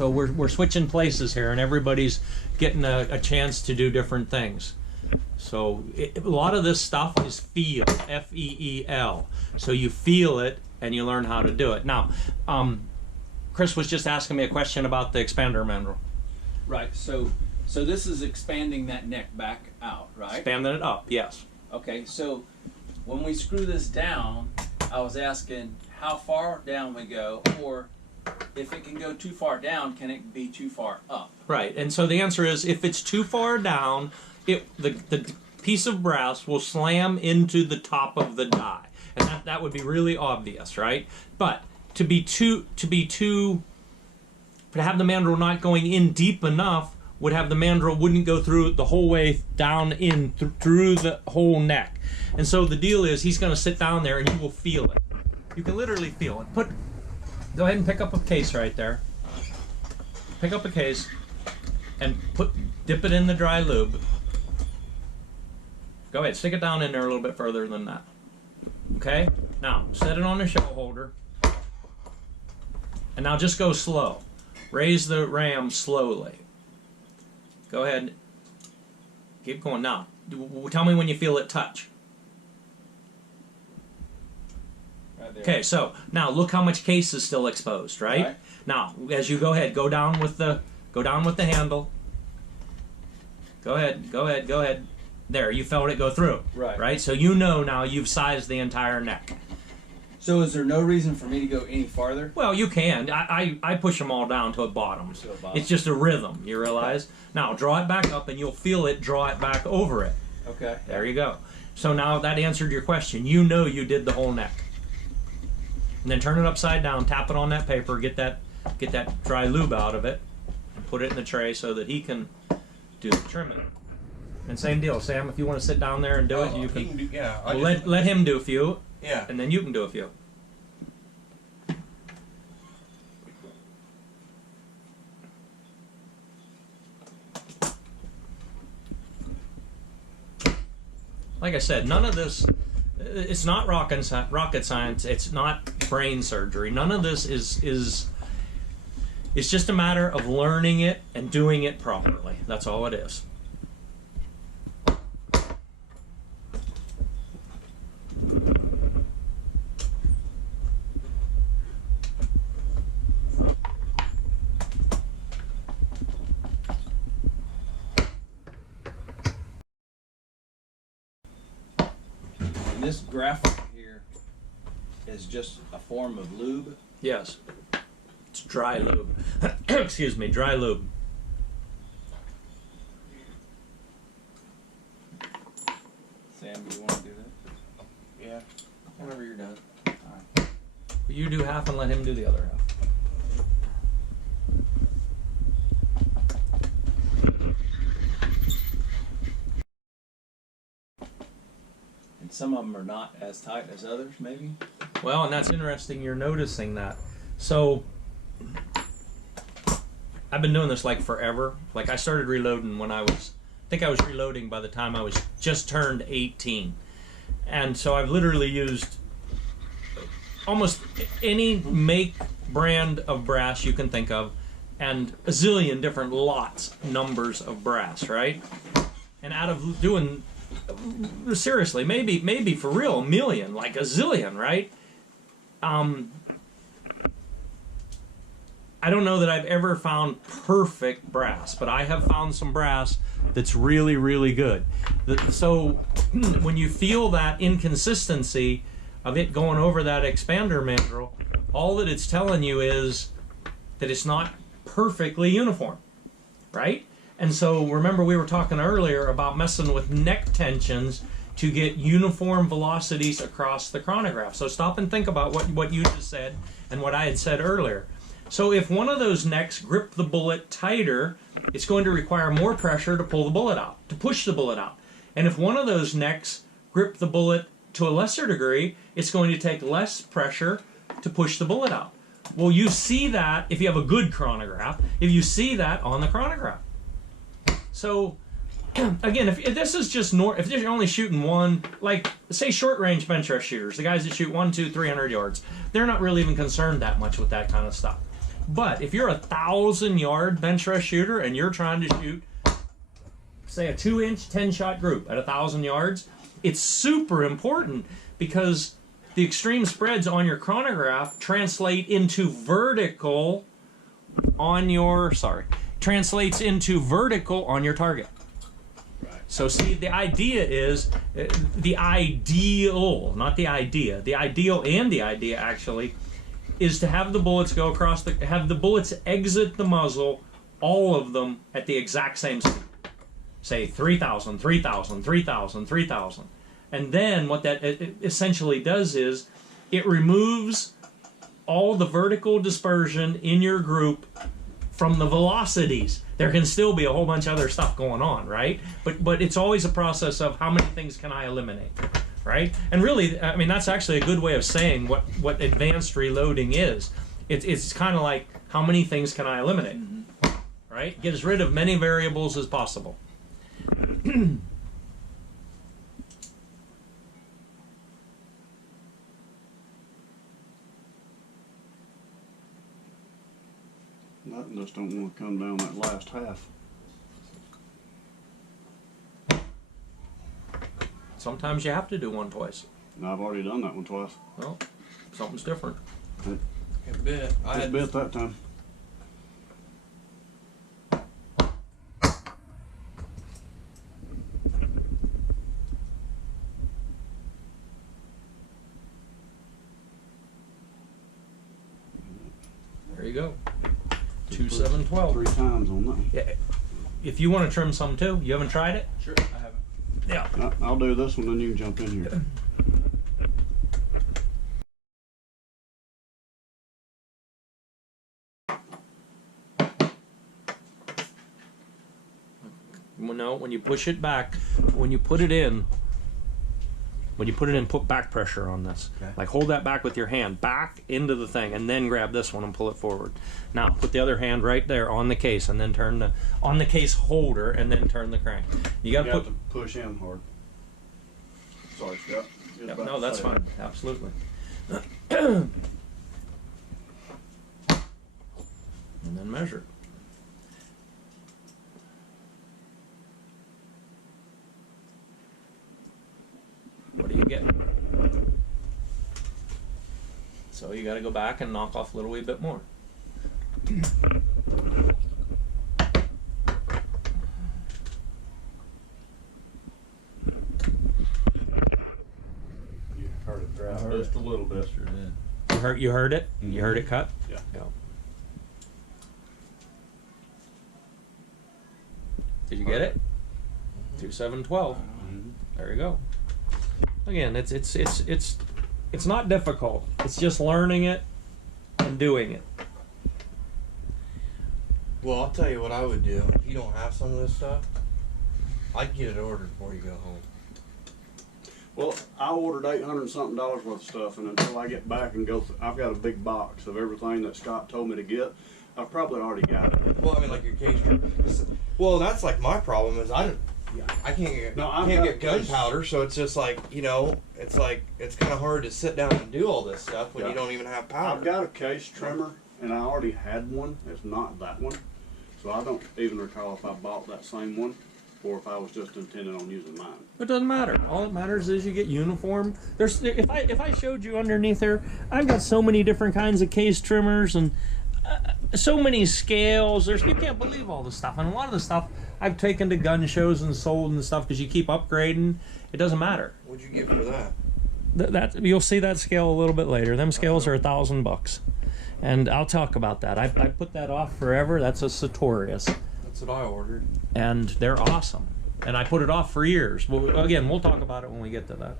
So we're switching places here, and everybody's getting a chance to do different things. So a lot of this stuff is feel, F-E-E-L. So you feel it, and you learn how to do it. Now, Chris was just asking me a question about the expander mandrel. Right. So this is expanding that neck back out, right? Expanding it up, yes. Okay. So when we screw this down, I was asking how far down we go, or if it can go too far down, can it be too far up? Right. And so the answer is, if it's too far down, the piece of brass will slam into the top of the die, and that would be really obvious, right? But to have the mandrel not going in deep enough would have the mandrel wouldn't go through the whole way down in through the whole neck. And so the deal is, he's going to sit down there and you will feel it. You can literally feel it. Go ahead and pick up a case right there. Pick up a case and dip it in the dry lube. Go ahead, stick it down in there a little bit further than that. Okay? Now, set it on the shell holder. And now just go slow. Raise the ram slowly. Go ahead. Keep going. Now, tell me when you feel it touch. Right there. Okay, so now look how much case is still exposed, right? Now, as you go ahead, go down with the handle. Go ahead. There, you felt it go through. Right? So you know now you've sized the entire neck. So is there no reason for me to go any farther? Well, you can. I push them all down to a bottom. It's just a rhythm, you realize? Now, draw it back up and you'll feel it draw it back over it. Okay. There you go. So now that answered your question. You know you did the whole neck. And then turn it upside down, tap it on that paper, get that dry lube out of it, and put it in the tray so that he can do the trimming. And same deal, Sam, if you want to sit down there and do it, you can. Yeah. Well, let him do a few. Yeah. And then you can do a few. Like I said, none of this, it's not rocket science, it's not brain surgery. None of this is it's just a matter of learning it and doing it properly. That's all it is. This graphite here is just a form of lube? Yes. It's dry lube. Excuse me, dry lube. Sam, do you want to do that? Yeah. Whenever you're done. All right. You do half and let him do the other half. Some of them are not as tight as others, maybe? Well, and that's interesting you're noticing that. So, I've been doing this like forever. Like I started reloading when I think I was reloading by the time I was just turned 18. And so I've literally used almost any make, brand of brass you can think of, and a zillion different numbers of brass, right? And out of doing... seriously, maybe for real, a million, like a zillion, right? I don't know that I've ever found perfect brass, but I have found some brass that's really, really good. So when you feel that inconsistency of it going over that expander mandrel, all that it's telling you is that it's not perfectly uniform, right? And so remember we were talking earlier about messing with neck tensions to get uniform velocities across the chronograph. So stop and think about what you just said and what I had said earlier. So if one of those necks grip the bullet tighter, it's going to require more pressure to pull the bullet out, to push the bullet out. And if one of those necks grip the bullet to a lesser degree, it's going to take less pressure to push the bullet out. Well, you see that if you have a good chronograph, if you see that on the chronograph. So, again, if this is just if you're only shooting one, like, say short-range bench rest shooters, the guys that shoot 100, 200, 300 yards, they're not really even concerned that much with that kind of stuff. But if you're a 1,000-yard bench press shooter and you're trying to shoot, say, a 2-inch 10-shot group at 1,000 yards, it's super important because the extreme spreads on your chronograph translate into vertical on your translates into vertical on your target. So see, the idea is the ideal, not the idea. The ideal and the idea actually is to have the bullets go across have the bullets exit the muzzle, all of them at the exact same speed. Say 3,000, 3,000, 3,000, 3,000. And then what that essentially does is it removes all the vertical dispersion in your group from the velocities. There can still be a whole bunch of other stuff going on, right? But it's always a process of how many things can I eliminate, right? And really, I mean, that's actually a good way of saying what advanced reloading is. It's kind of like, how many things can I eliminate, right? Get as rid of many variables as possible. Nothing just don't want to come down that last half. Sometimes you have to do one twice. And I've already done that one twice. Well, something's different. A bit. I Just had bit that time. There you go. 2, 7, 12. 3 times on that one. Yeah. If you want to trim some too, you haven't tried it? Sure, I haven't. Yeah. I'll do this one, then you can jump in here. No, when you push it back, when you put it in, put back pressure on this. Okay. Like hold that back with your hand, back into the thing, and then grab this one and pull it forward. Now put the other hand right there on the case, and then turn on the case holder, and then turn the crank. You got You to have to push in hard. Sorry, Scott. Yep, no, that's fine. Absolutely. And then measure. What do you get? So you got to go back and knock off a little wee bit more. You heard it drop just a little bit. Sure did. You heard it? Mhm. You heard it cut? Yeah. Did you get it? 2, 7, 12. Mhm. There you go. Again, it's not difficult. It's just learning it and doing it. Well, I'll tell you what I would do. If you don't have some of this stuff, I'd get it ordered before you go home. Well, I ordered $800 something worth of stuff, and until I get back and go, I've got a big box of everything that Scott told me to get. I've probably already got it. Well, I mean, like your case trim. Well, that's like my problem is I can't get I've got gunpowder, so it's just like it's like it's kind of hard to sit down and do all this stuff when Yeah. you don't even have powder. I've got a case trimmer, and I already had one. It's not that one, so I don't even recall if I bought that same one or if I was just intending on using mine. It doesn't matter. All that matters is you get uniform. If I showed you underneath there, I've got so many different kinds of case trimmers and so many scales. You can't believe all the stuff. And a lot of the stuff I've taken to gun shows and sold and stuff because you keep upgrading. It doesn't matter. What'd you get for that? That you'll see that scale a little bit later. Them scales are $1,000, and I'll talk about that. I put that off forever. That's a Sartorius. That's what I ordered. And they're awesome. And I put it off for years. Well, again, we'll talk about it when we get to that.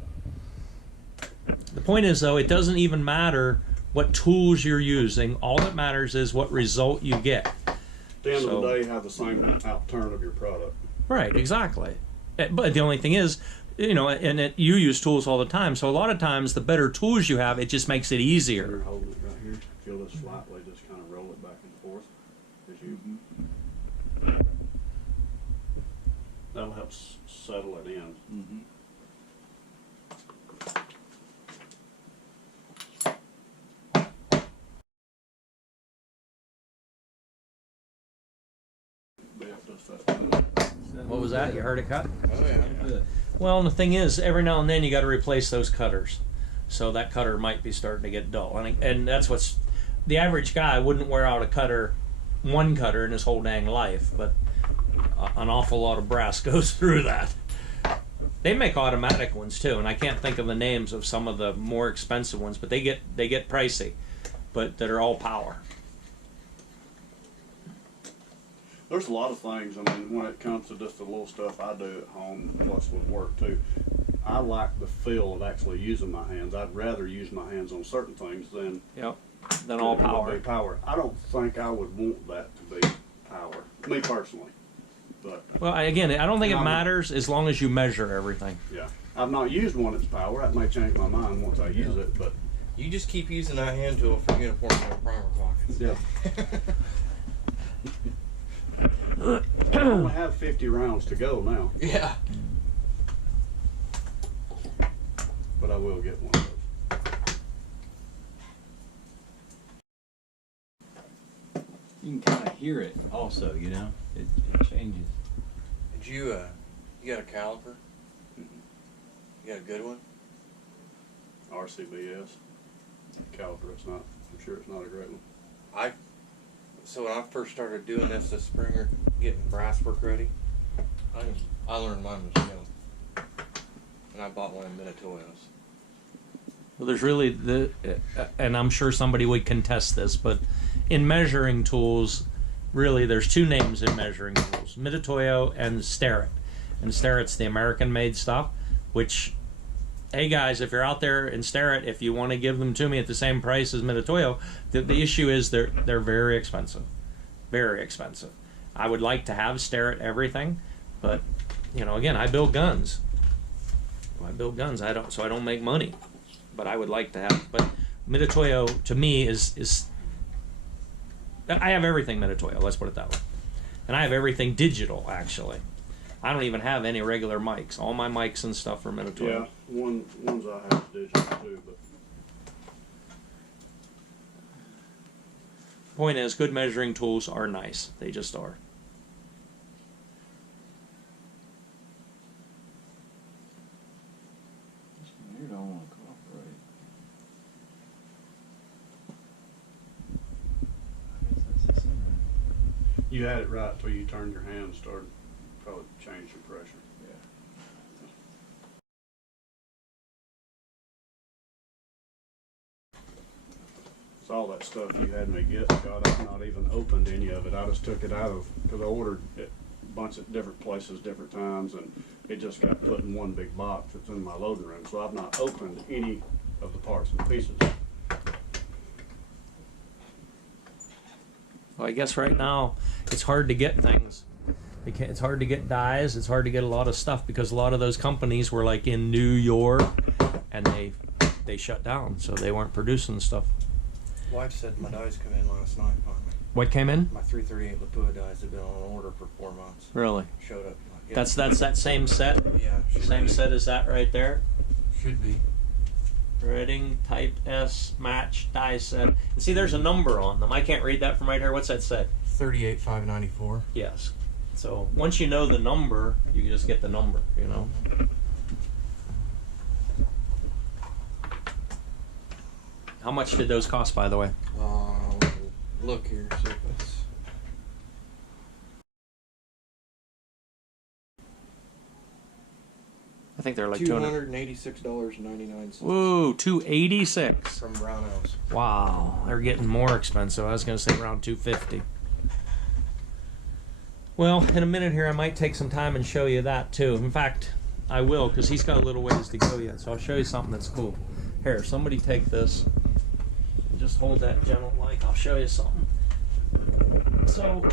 The point is, though, it doesn't even matter what tools you're using. All that matters is what result you get. At the end of the day, you have the same outturn of your product. Right, exactly. But the only thing is, you use tools all the time. So a lot of times, the better tools you have, it just makes it easier. You're holding it right here. Feel this slightly, just kind of roll it back and forth as you. That'll help settle it in. Mm-hmm. was that? You heard it cut? Oh yeah. Good. Well, and the thing is, every now and then you got to replace those cutters. So that cutter might be starting to get dull. And that's what's... The average guy wouldn't wear out a cutter, one cutter in his whole dang life, but an awful lot of brass goes through that. They make automatic ones too, and I can't think of the names of some of the more expensive ones, but they get pricey, but that are all power. There's a lot of things. I mean, when it comes to just the little stuff I do at home, plus with work too, I like the feel of actually using my hands. I'd rather use my hands on certain things than All than it would power. be power. I don't think I would want that to be power, me personally. But Well, again, I don't think it I'm- matters as long as you measure everything. yeah, I've not used one that's power. That may change my mind once I use it, but You just keep using that hand tool for uniform and primer pockets. yeah. I only have 50 rounds to go now, Yeah. but I will get one of those. You can kind of hear it also, you know? It changes. Did you got a caliper? You got a good one? RCBS caliper. It's not. I'm sure it's not a great one. So when I first started doing this Springer, getting brass work ready, I learned mine was young. And I bought one in Minatoyos. Well, there's really and I'm sure somebody would contest this, but in measuring tools, really there's two names in measuring tools: Mitutoyo and Starrett. And Starrett's the American-made stuff, which, hey guys, if you're out there in Starrett, if you want to give them to me at the same price as Mitutoyo, the issue is they're very expensive, very expensive. I would like to have Starrett everything, but you know, again, I build guns. I build guns. I don't make money, but I would like to have. But Mitutoyo to me is I have everything Mitutoyo. Let's put it that way, and I have everything digital actually. I don't even have any regular mics. All my mics and stuff are Mitutoyo. Yeah, ones I have is digital too, but Point is, good measuring tools are nice. They just are. You don't want to cooperate. I guess that's the same. you had it right till you turned your hand and started probably change your pressure. Yeah. It's all that stuff you had me get, Scott. I've not even opened any of it. I just took it out of, because I ordered it a bunch of different places, different times, and it just got put in one big box that's in my loading room. So I've not opened any of the parts and pieces. Well, I guess right now it's hard to get things. It's hard to get dies. It's hard to get a lot of stuff because a lot of those companies were like in New York, and they shut down, so they weren't producing stuff. Wife said my dies come in last night finally. What came in? My 338 Lapua dies have been on order for 4 months. Really? Showed up. Yeah. That's that same set. Yeah. Same set as that right there. Should be. Reading Type S match die set. And see, there's a number on them. I can't read that from right here. What's that say? 38594. Yes. So once you know the number, you just get the number. You know. How much did those cost, by the way? Look here, see if it's. I think they're like 200. $286.99 Whoa, 286. from Brownells. Wow, they're getting more expensive. I was going to say around 250. Well, in a minute here, I might take some time and show you that too. In fact, I will, because he's got a little ways to go yet. So I'll show you something that's cool. Here, somebody take this. Just hold that gentle like. I'll show you something. So,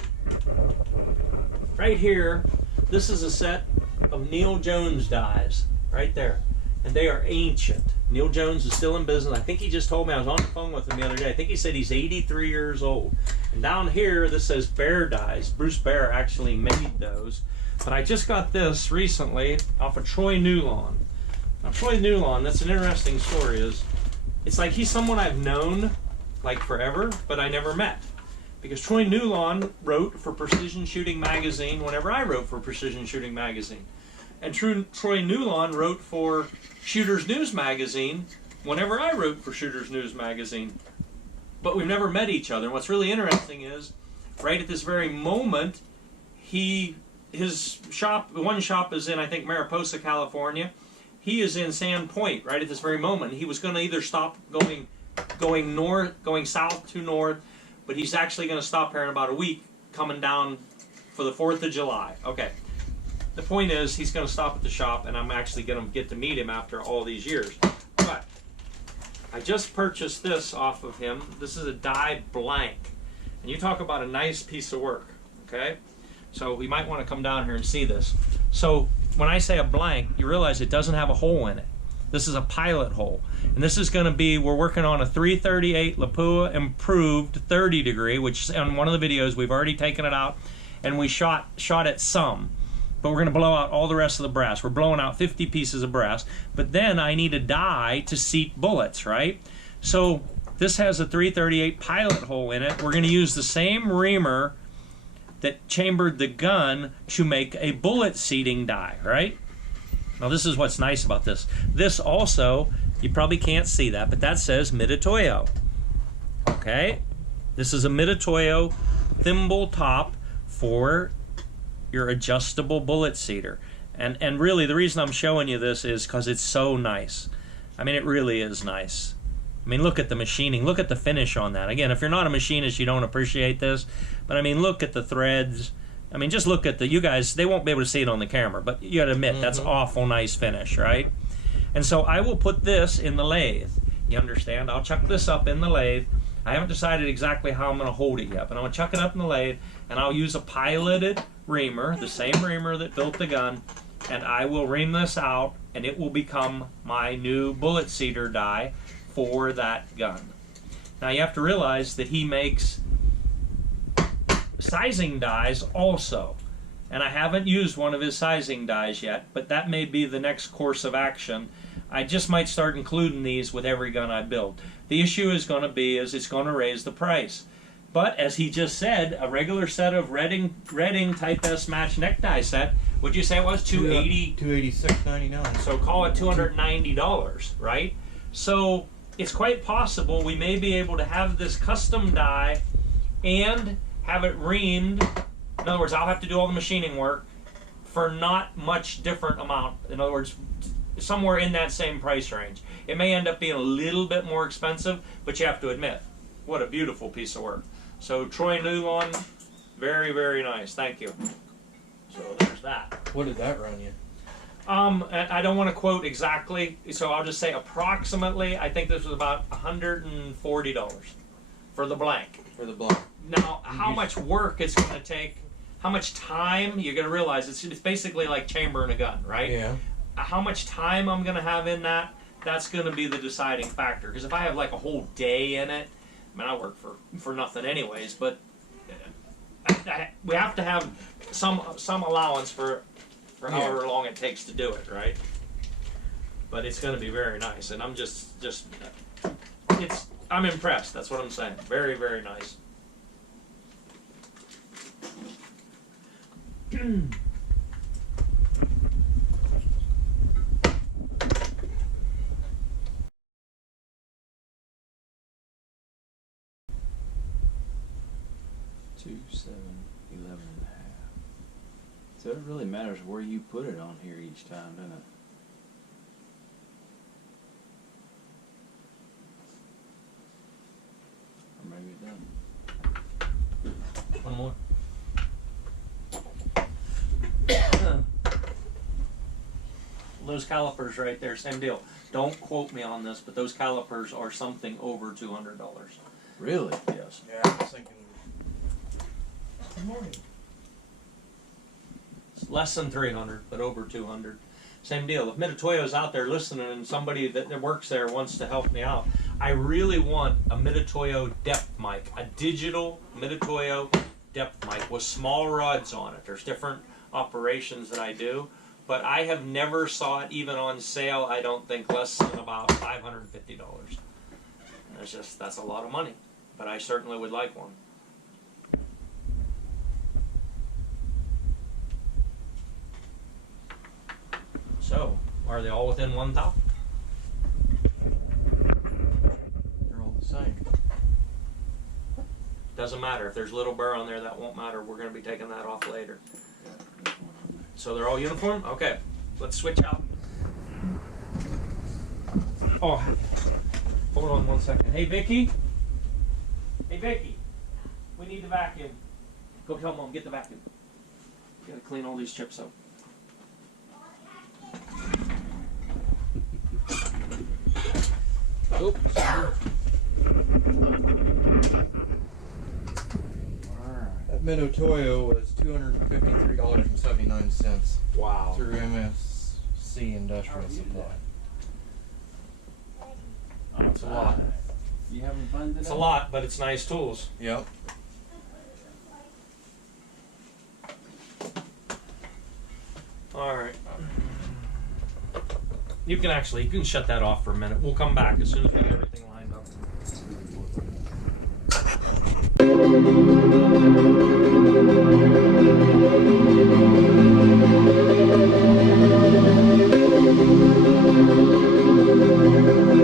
right here, this is a set of Neil Jones dies, right there. And they are ancient. Neil Jones is still in business. I think he just told me, I was on the phone with him the other day, I think he said he's 83 years old. And down here, this says Bear dies. Bruce Bear actually made those. But I just got this recently off of Troy Newlawn. Now, Troy Newlawn, that's an interesting story, is it's like he's someone I've known like forever, but I never met. Because Troy Newlon wrote for Precision Shooting Magazine whenever I wrote for Precision Shooting Magazine. And Troy Newlon wrote for Shooter's News Magazine whenever I wrote for Shooter's News Magazine. But we've never met each other. And what's really interesting is, right at this very moment, his shop, one shop is in, I think, Mariposa, California. He is in Sandpoint right at this very moment. He was going to either stop going north, going south to north, but he's actually going to stop here in about a week, coming down for the 4th of July. Okay. The point is, he's going to stop at the shop, and I'm actually going to get to meet him after all these years. But I just purchased this off of him. This is a die blank. And you talk about a nice piece of work, okay? So we might want to come down here and see this. So when I say a blank, you realize it doesn't have a hole in it. This is a pilot hole. And this is going to be, we're working on a 338 Lapua improved 30 degree, which on one of the videos we've already taken it out, and we shot it some. But we're going to blow out all the rest of the brass. We're blowing out 50 pieces of brass. But then I need a die to seat bullets, right? So this has a 338 pilot hole in it. We're going to use the same reamer that chambered the gun to make a bullet seating die, right? Now this is what's nice about this. This also, you probably can't see that, but that says Mitutoyo. Okay? This is a Mitutoyo thimble top for your adjustable bullet seater. And really the reason I'm showing you this is because it's so nice. I mean, it really is nice. I mean, look at the machining. Look at the finish on that. Again, if you're not a machinist, you don't appreciate this. But I mean, look at the threads. I mean, just look at the, you guys, they won't be able to see it on the camera, but you gotta admit, that's awful nice finish, right? And so I will put this in the lathe. You understand? I'll chuck this up in the lathe. I haven't decided exactly how I'm gonna hold it yet, but I'm gonna chuck it up in the lathe, and I'll use a piloted reamer, the same reamer that built the gun, and I will ream this out, and it will become my new bullet seater die for that gun. Now you have to realize that he makes sizing dies also, and I haven't used one of his sizing dies yet, but that may be the next course of action. I just might start including these with every gun I build. The issue is going to be is it's going to raise the price. But as he just said, a regular set of Redding Type S match neck die set, would you say it was $280? $286.99. So call it $290, right? So it's quite possible we may be able to have this custom die and have it reamed. In other words, I'll have to do all the machining work for not much different amount. In other words, somewhere in that same price range. It may end up being a little bit more expensive, but you have to admit, what a beautiful piece of work. So Troy Newlon, very, very nice. Thank you. So there's that. What did that run you? I don't want to quote exactly, so I'll just say approximately, I think this was about $140 for the blank. For the blank. Now, how much work it's going to take, how much time, you're going to realize it's basically like chambering a gun, right? Yeah. How much time I'm going to have in that, that's going to be the deciding factor. Because if I have like a whole day in it, I mean, I work for nothing anyways, but we have to have some allowance for however long it takes to do it, right? But it's going to be very nice, and I'm I'm impressed. That's what I'm saying. Very, very nice. So it really matters where you put it on here each time, doesn't it? Or maybe it doesn't. One more. Those calipers right there, same deal. Don't quote me on this, but those calipers are something over $200. Really? Yes. Yeah, I was thinking. Good morning. It's less than 300, but over 200. Same deal. If Mitutoyo's out there listening and somebody that works there wants to help me out, I really want a Mitutoyo depth mic, a digital Mitutoyo depth mic with small rods on it. There's different operations that I do, but I have never saw it even on sale, I don't think, less than about $550. That's a lot of money, but I certainly would like one. So, are they all within 1 thou? They're all the same. Doesn't matter. If there's little burr on there, that won't matter. We're going to be taking that off later. So they're all uniform? Okay. Let's switch out. Oh, hold on 1 second. Hey, Vicky. Hey, Vicky. We need the vacuum. Go tell Mom, get the vacuum. Gotta clean all these chips up. Oops. That Minnow Toyo was $253.79 Wow. through MSC Industrial Supply. That's a lot. You having fun today? It's a lot, but it's nice tools. Yep. Alright. You can shut that off for a minute. We'll come back as soon as we get everything lined